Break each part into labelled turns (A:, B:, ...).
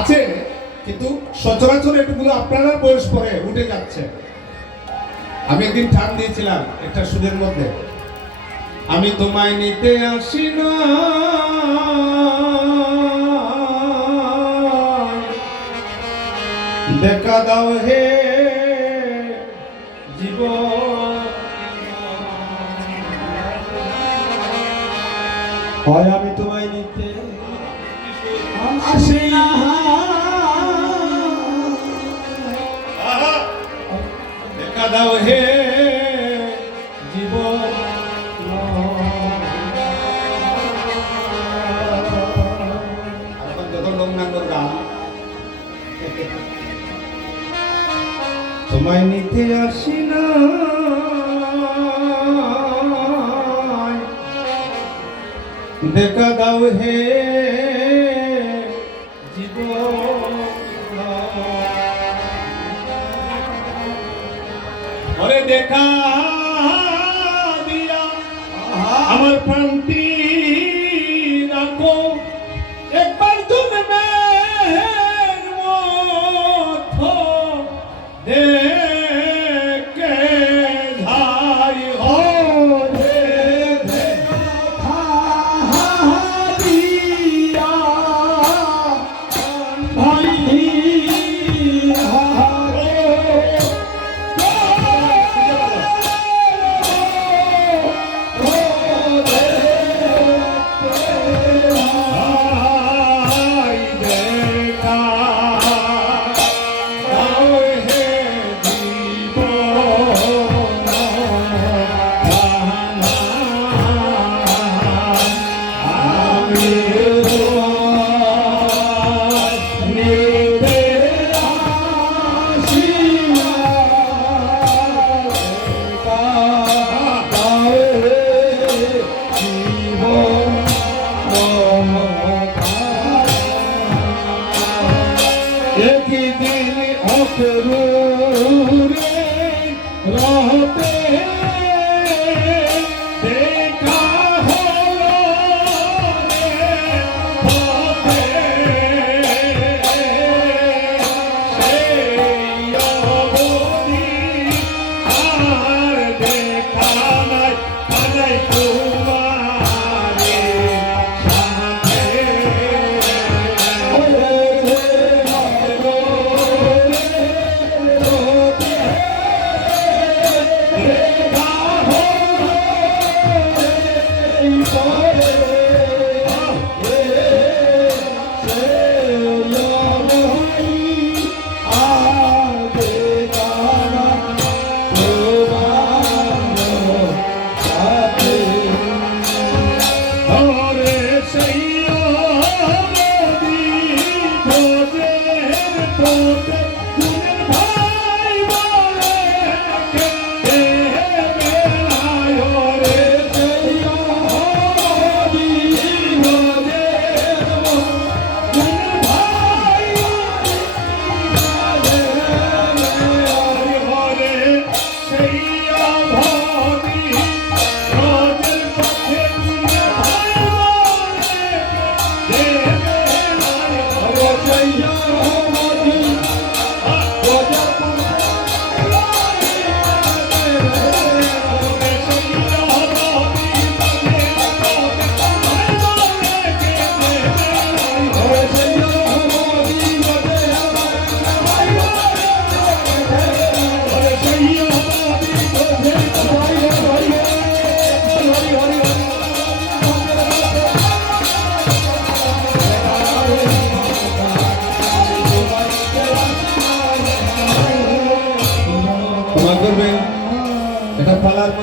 A: আছে কিন্তু সচরাচর এটুকুলো আপনারা বয়স পরে উঠে যাচ্ছে আমি একদিন ঠান দিয়েছিলাম একটা সুদের মধ্যে। আমি তোমায় নিতে আসি না। দেখা দাও হে জীবন।
B: হয় আমি তোমায়
A: দেখা দাও হে জীবন। তোমায় নিতে আসি না। দেখা দাও হে আমার প্রান্তি Lord.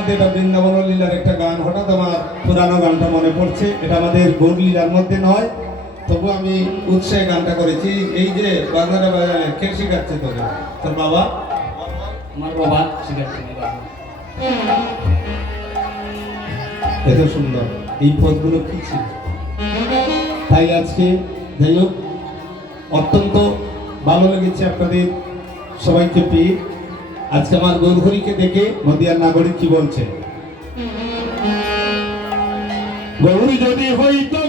A: মধ্যে এটা বৃন্দাবন লীলার একটা গান হঠাৎ আমার পুরানো গানটা মনে পড়ছে। এটা আমাদের গৌর লীলার মধ্যে নয়। তবু আমি উৎসাহে গানটা করেছি। এই যে বাংলাটা বাজারে কে শিখাচ্ছে তোকে? তোর বাবা?
C: আমার বাবা শিখাচ্ছেন
A: এত সুন্দর। এই পদগুলো কি ছিল? তাই আজকে যাই হোক অত্যন্ত ভালো লেগেছে আপনাদের সবাইকে পেয়ে। আজকে আমার গৌরহরিকে দেখে নদিয়ার নাগরিক কি বলছে? গৌরী যদি হইতো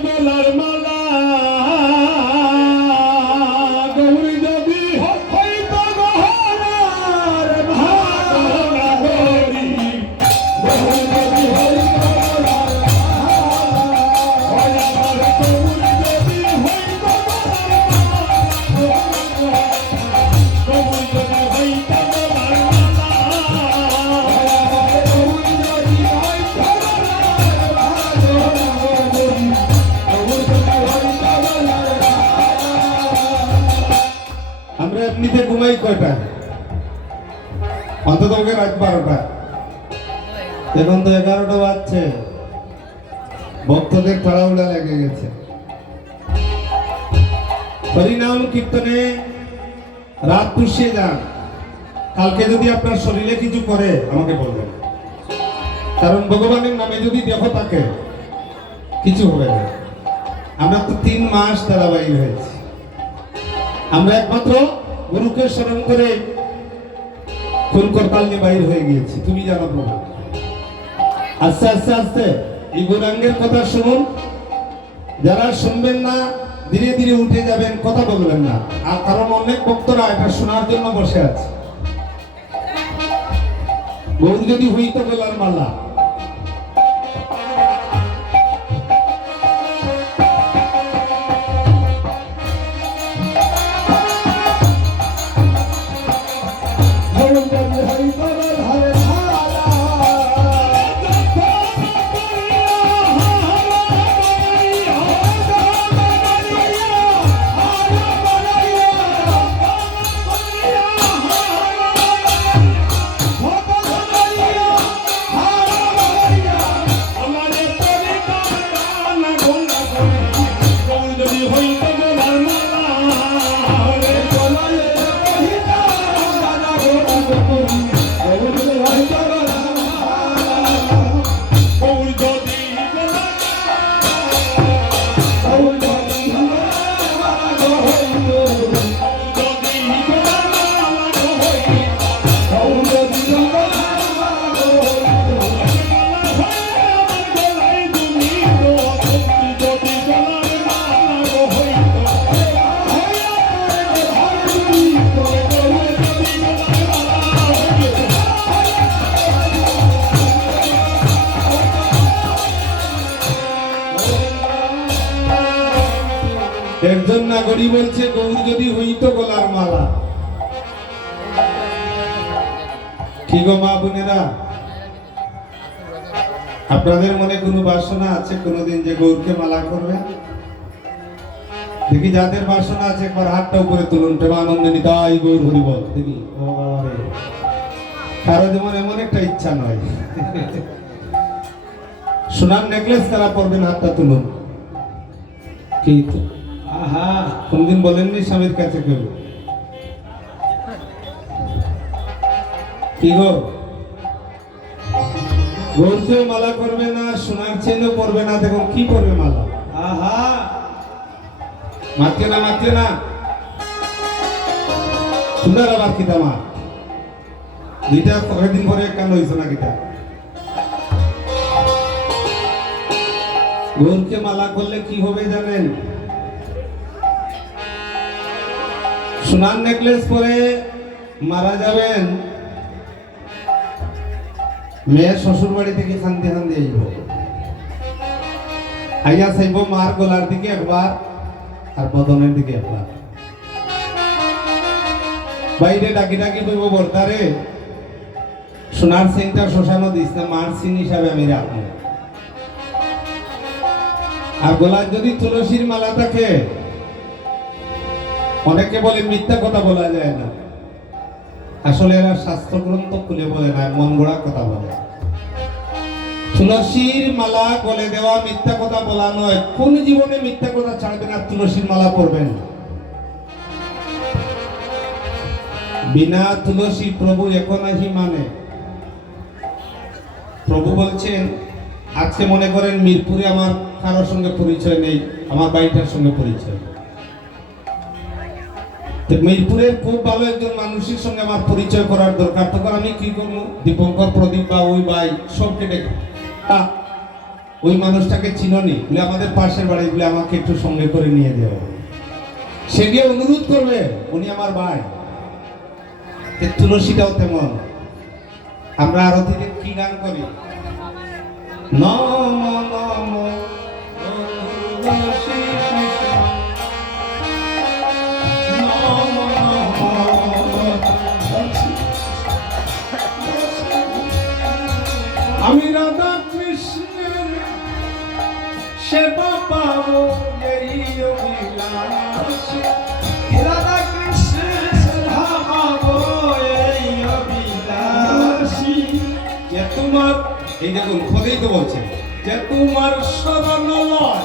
A: পুষিয়ে যান। কালকে যদি আপনার শরীরে কিছু করে, আমাকে বলবেন। কারণ ভগবানের নামে যদি দেহ থাকে, কিছু হবে না। আমরা তো তিন মাস ধারাবাহিক হয়েছি। আমরা একমাত্র গুরুকে স্মরণ করে কোন করতাল নিয়ে বাইর হয়ে গিয়েছি। তুমি জানো প্রভু। আস্তে আস্তে আস্তে। এই গৌরাঙ্গের কথা শুনুন। যারা শুনবেন না ধীরে ধীরে উঠে যাবেন, কথা বলবেন না। আর কারণ অনেক ভক্তরা এটা শোনার জন্য বসে আছে। গৌর যদি হইতো গেলার মালা Huy. একজন নাগরী বলছে, গৌর যদি হইত গলার মালা। কি গো মা বোনেরা? আপনাদের মনে কোনো বাসনা আছে কোনোদিন যে গৌরকে মালা করবে? দেখি যাদের বাসনা আছে, একবার হাতটা উপরে তুলুন প্রেমানন্দে তাই গৌর, হরি বল দেখি কারও যেমন এমন একটা ইচ্ছা নয়। সোনার নেকলেস তারা পরবেন, হাতটা তুলুন। কি
B: আহা,
A: কোনদিন বলেননি স্বামীর কাছে কেউ কি গো? মালা করবে না, সোনার চেনও পরবে না, দেখুন কি করবে মালা।
B: আহা,
A: মারছে না মারছে না। সুন্দর আবার কিতা মা। দুইটা কয়েকদিন পরে কেন হয়েছে না কিতা মালা করলে কি হবে জানেন? সোনার নেকলেস পরে মারা যাবেন। মেয়ের শ্বশুর বাড়ি থেকে খান্দি খান্দি আইব আইয়া চাইব মার গলার দিকে একবার, আর বদনের দিকে একবার। বাইরে ডাকি ডাকি কইব, বর্তারে, সোনার সিংটা শ্মশানও দিস না, মার সিং হিসাবে আমি রাখব। আর গলার যদি তুলসীর মালা থাকে অনেকে বলে মিথ্যা কথা বলা যায় না। আসলে এরা শাস্ত্র গ্রন্থ খুলে বলে না, মন গড়া কথা বলে। তুলসীর মালা বলে দেওয়া মিথ্যা কথা বলা নয়। কোন জীবনে মিথ্যা কথা ছাড়বেন আর তুলসীর মালা পরবেন। বিনা তুলসী প্রভু এখনহি মানে। প্রভু বলছেন, আজকে মনে করেন মিরপুরে আমার কারোর সঙ্গে পরিচয় নেই, আমার বাড়িটার সঙ্গে পরিচয়। মিরপুরের খুব ভালো একজন মানুষের সঙ্গে আমার পরিচয় করার দরকার তখন আমি কি করব দীপঙ্কর প্রদীপ বা ওই ভাই সবকে ডেকে ওই মানুষটাকে চিননি বলে আমাদের পাশের বাড়ি বলে আমাকে একটু সঙ্গে করে নিয়ে দেওয়া সে গিয়ে অনুরোধ করবে উনি আমার ভাই তুলসীটাও তেমন আমরা আরতিতে কি গান করি নম নম আমি রাধা কৃষ্ণের সেবা পাবো এই অভিলাষ
B: রাধা
A: কৃষ্ণের সেবা পাবো এই অভিলাষী যে তোমার এই দেখুন খোদেই তো বলছে।
B: যে তোমার শরণ
A: লয়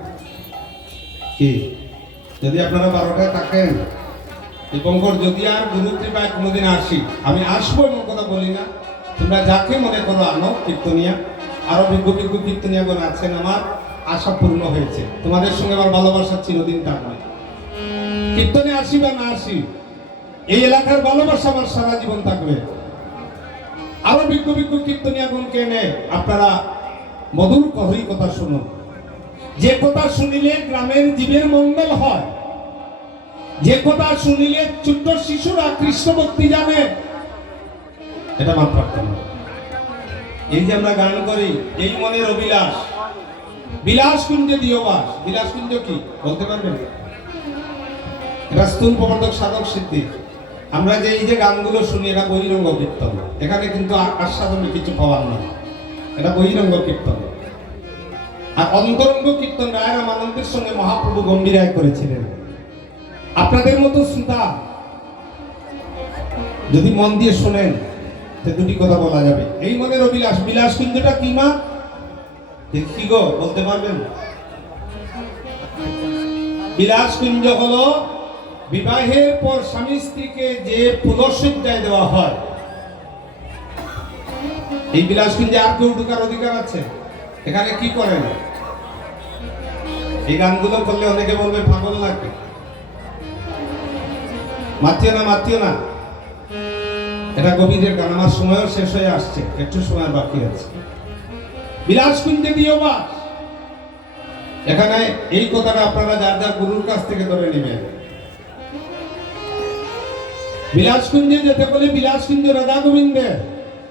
A: কি? যদি আপনারা বারোটায় থাকেন দীপঙ্কর যদি আর গুরু কৃপায় কোনোদিন আসি। আমি আসব এমন কথা বলি না। তোমরা যাকে মনে করো আনো, কীর্তনিয়া। আরও বিজ্ঞ বিজ্ঞ কীর্তনিয়াগণ আছেন আমার। আশা পূর্ণ হয়েছে। তোমাদের সঙ্গে আমার ভালোবাসা চিরদিন নয়। কীর্তনে আসি বা না আসি, এই এলাকার ভালোবাসা আমার সারা জীবন থাকবে। আরও বিজ্ঞ বিজ্ঞ কীর্তনিয়াগণকে এনে আপনারা মধুর কহরি কথা শুনুন। যে কথা শুনিলে গ্রামের জীবের মঙ্গল হয়। যে কথা শুনিলে ছোট্ট শিশুরা কৃষ্ণ ভক্তি জানে। এটা আমার প্রার্থনা। এই যে আমরা গান করি, এই মনের অভিলাষ। বিলাস কুঞ্জে দিওবাস। বিলাস কুঞ্জ কি? বলতে পারবেন? এটা স্থূল প্রবর্তক সাধক সিদ্ধি। আমরা যে এই যে গানগুলো শুনি, এটা বহিরঙ্গ কীর্তন। এখানে কিন্তু আস্বাদনে কিছু পাওয়ার নয় এটা বহিরঙ্গ কীর্তন। আর অন্তরঙ্গ কীর্তন রায় রামানন্দের সঙ্গে মহাপ্রভু গম্ভীর রায় করেছিলেন। আপনাদের মতো শ্রোতা, যদি মন দিয়ে শোনেন, তো দুটি কথা বলা যাবে। এই মনের অভিলাষ, বিলাস কুঞ্জটা কি মা? দেখি গো, বলতে পারবেন? বিলাস কুঞ্জ হলো বিবাহের পর স্বামী স্ত্রীকে যে পুনঃসজ্জায় দেওয়া হয়। এই বিলাস কুঞ্জে আর কেউ ঢুকার অধিকার আছে? এখানে কি করেন? এই গানগুলো করলে অনেকে বলবে পাগল লাগবে। মাতিও না মাতিও না। এটা কবিদের গান, আমার সময়ও শেষ হয়ে আসছে, একটু সময় বাকি আছে। বিলাস কুঞ্জে দিও বাস এখানে এই কথাটা আপনারা যার যার গুরুর কাছ থেকে ধরে নেবেন। বিলাসকুঞ্জে যেতে বলে বিলাসকুঞ্জ রাধা গোবিন্দের।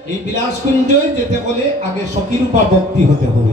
A: এই বিলাসকুঞ্জে যেতে বলে আগে সখীরূপা ভক্তি হতে হবে।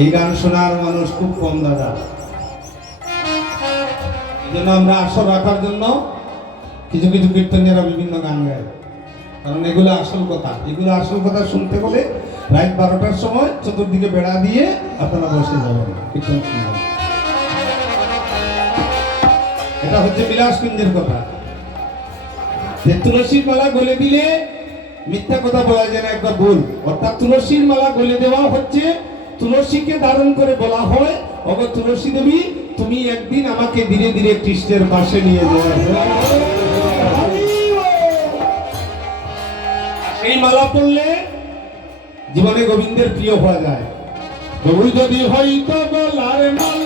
A: এই গান শোনার মানুষ খুব কম, দাদা। জন্য আমরা আসর রাখার জন্য কিছু কিছু কীর্তনীয়রা বিভিন্ন গান গায়। কারণ এগুলো আসল কথা। এগুলো আসল কথা শুনতে বলে রাত বারোটার সময় চতুর্দিকে বেড়া দিয়ে আপনারা বসে যাবেন, কীর্তন শুনবেন। এটা হচ্ছে বিলাসকুঞ্জের কথা। যে তুলসীর মালা গলে দিলে মিথ্যা কথা বলা যায় না একটা ভুল। অর্থাৎ তুলসীর মালা গলে দেওয়া হচ্ছে তুলসীকে ধারণ করে বলা হয় অগ তুলসী দেবী, তুমি একদিন আমাকে ধীরে ধীরে কৃষ্ণের পাশে নিয়ে যাওয়া সেই মালা পড়লে জীবনে গোবিন্দের প্রিয় হওয়া যায়। গৌর যদি হইতো গলার মালা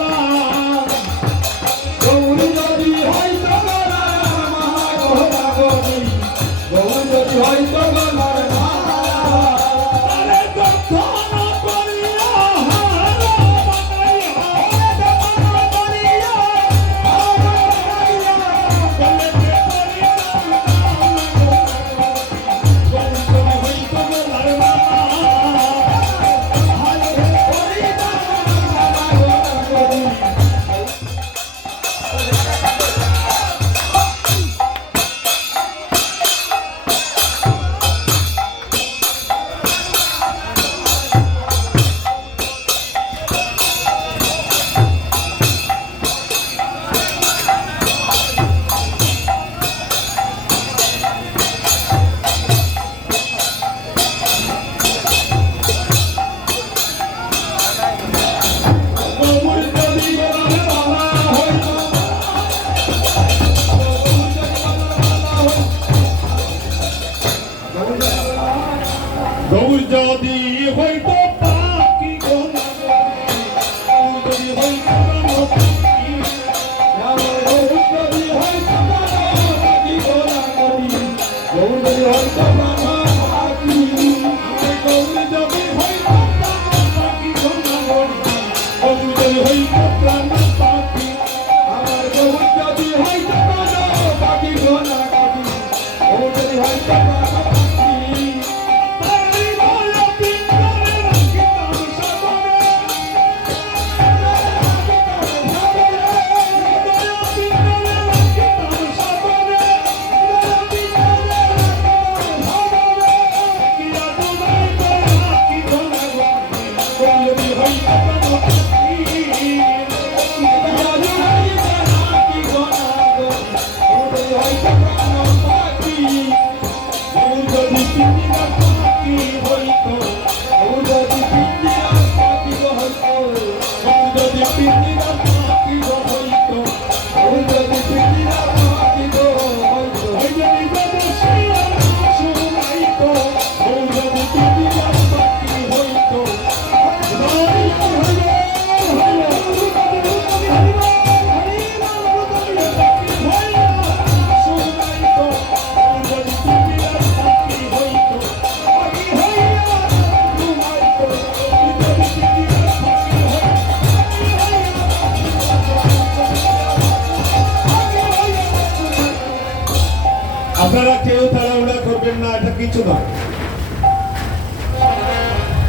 A: না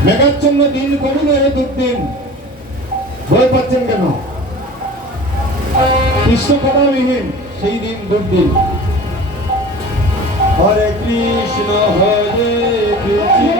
A: মেঘাচ্ছন্ন দিন কবু ধরে দুর্দিন ভয় পাচ্ছেন কেন? বিশ্বকথাবিহীন সেই দিন দুর্দিন
B: হরে কৃষ্ণ হরে কৃষ্ণ।